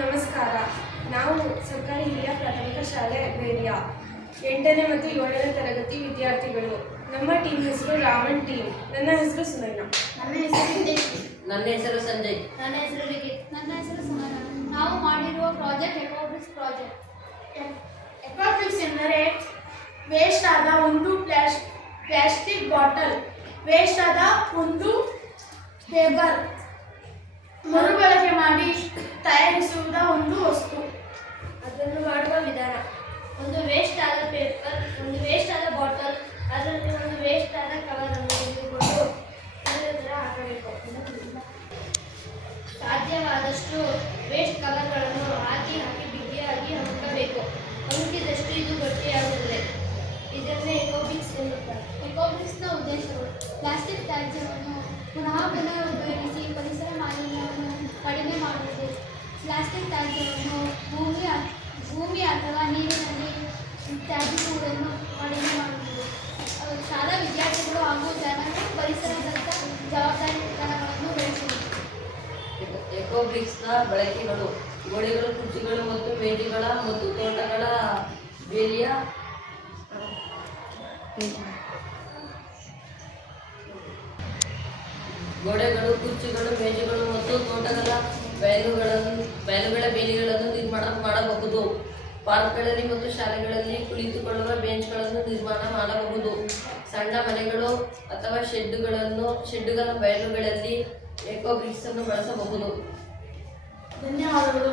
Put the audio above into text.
ನಮಸ್ಕಾರ. ನಾವು ಸರ್ಕಾರಿ ಹಿರಿಯ ಪ್ರಾಥಮಿಕ ಶಾಲೆ ಬೇರಿಯ 8ನೇ ಮತ್ತು 7ನೇ ತರಗತಿ ವಿದ್ಯಾರ್ಥಿಗಳು. ನಮ್ಮ ಟೀಮ್ ಹೆಸರು ರಾಮನ್ ಟೀಮ್. ನನ್ನ ಹೆಸರು ಸುನೈನಾ. ನನ್ನ ಹೆಸರು ವಿದೇಶ್. ನನ್ನ ಹೆಸರು ಸಂಜಯ್. ನನ್ನ ಹೆಸರು ಲಿಖಿತ್. ನನ್ನ ಹೆಸರು ಸುಮನ. ನಾವು ಮಾಡಿರುವ ಪ್ರಾಜೆಕ್ಟ್ ಎಕೋಬ್ರಿಕ್ಸ್ ಪ್ರಾಜೆಕ್ಟ್. ಎಕೋಬ್ರಿಕ್ಸ್ ಎಂದರೆ ವೇಸ್ಟ್ ಆದ ಒಂದು ಪ್ಲಾಸ್ಟಿಕ್ ಬಾಟಲ್, ವೇಸ್ಟ್ ಆದ ಒಂದು ಪೇಪರ್ ಮರುಬಳಕೆ ಮಾಡಿ ತಯಾರಿಸುವುದ ಒಂದು ವಸ್ತು. ಅದನ್ನು ಮಾಡುವ ವಿಧಾನ: ಒಂದು ವೇಸ್ಟ್ ಆದ ಪೇಪರ್, ಒಂದು ವೇಸ್ಟ್ ಆದ ಬಾಟಲ್, ಅದರಲ್ಲಿ ಒಂದು ವೇಸ್ಟ್ ಆದ ಕವರ್ ಅನ್ನು ತೆಗೆದುಕೊಂಡು ಅದರ ಹಾಕಬೇಕು. ಸಾಧ್ಯವಾದಷ್ಟು ವೇಸ್ಟ್ ಕವರ್ಗಳನ್ನು ಹಾಕಿ ಬಿಗಿಯಾಗಿ ಅಮುಕಬೇಕು. ಅಮುಕಿದಷ್ಟು ಇದು ಗಟ್ಟಿಯಾಗುತ್ತದೆ. ಇದನ್ನೇ ಎಕೋಬ್ರಿಕ್ಸ್ ಎನ್ನುತ್ತಾರೆ. ಎಕೋಬ್ರಿಕ್ಸ್ನ ಉದ್ದೇಶಗಳು: ಪ್ಲಾಸ್ಟಿಕ್ ತ್ಯಾಜ್ಯವನ್ನು ಪುನಃ ಉಪಯೋಗಿಸಿ ಪರಿಸರ ಮಾಲಿನ್ಯವನ್ನು ಕಡಿಮೆ ಮಾಡುವುದು. ಪ್ಲಾಸ್ಟಿಕ್ ತ್ಯಾಜ್ಯವನ್ನು ಭೂಮಿ ಅಥವಾ ನೀರಿನಲ್ಲಿ ತ್ಯಾಜಿಸುವುದನ್ನು ಕಡಿಮೆ ಮಾಡುವುದು. ಶಾಲಾ ವಿದ್ಯಾರ್ಥಿಗಳು ಹಾಗೂ ಜನರು ಪರಿಸರದತ್ತ ಜವಾಬ್ದಾರಿತನಗಳನ್ನು ಬೆಳೆಸುವುದು. ಎಕೋಬ್ರಿಕ್ಸ್ನ ಬಳಕೆಗಳು: ಗೋಡೆಗಳು, ಕುರ್ಚಿಗಳು ಮತ್ತು ಮೇಜುಗಳ ಮತ್ತು ತೋಟಗಳ ಬೇಲಿಯ ಗೋಡೆಗಳು, ಕುರ್ಚಿಗಳು, ಮೇಜುಗಳು ಮತ್ತು ತೋಟಗಳ ಬಯಲುಗಳ ಬೇಲಿಗಳನ್ನು ನಿರ್ಮಾಣ ಮಾಡಬಹುದು. ಪಾರ್ಕ್ಗಳಲ್ಲಿ ಮತ್ತು ಶಾಲೆಗಳಲ್ಲಿ ಕುಳಿತುಕೊಳ್ಳುವ ಬೆಂಚ್ಗಳನ್ನು ನಿರ್ಮಾಣ ಮಾಡಬಹುದು. ಸಣ್ಣ ಮನೆಗಳು ಅಥವಾ ಶೆಡ್ಡುಗಳ ಬಯಲುಗಳಲ್ಲಿ ಎಕೋಬ್ರಿಕ್ಸ್ ಅನ್ನು ಬಳಸಬಹುದು. ಧನ್ಯವಾದಗಳು.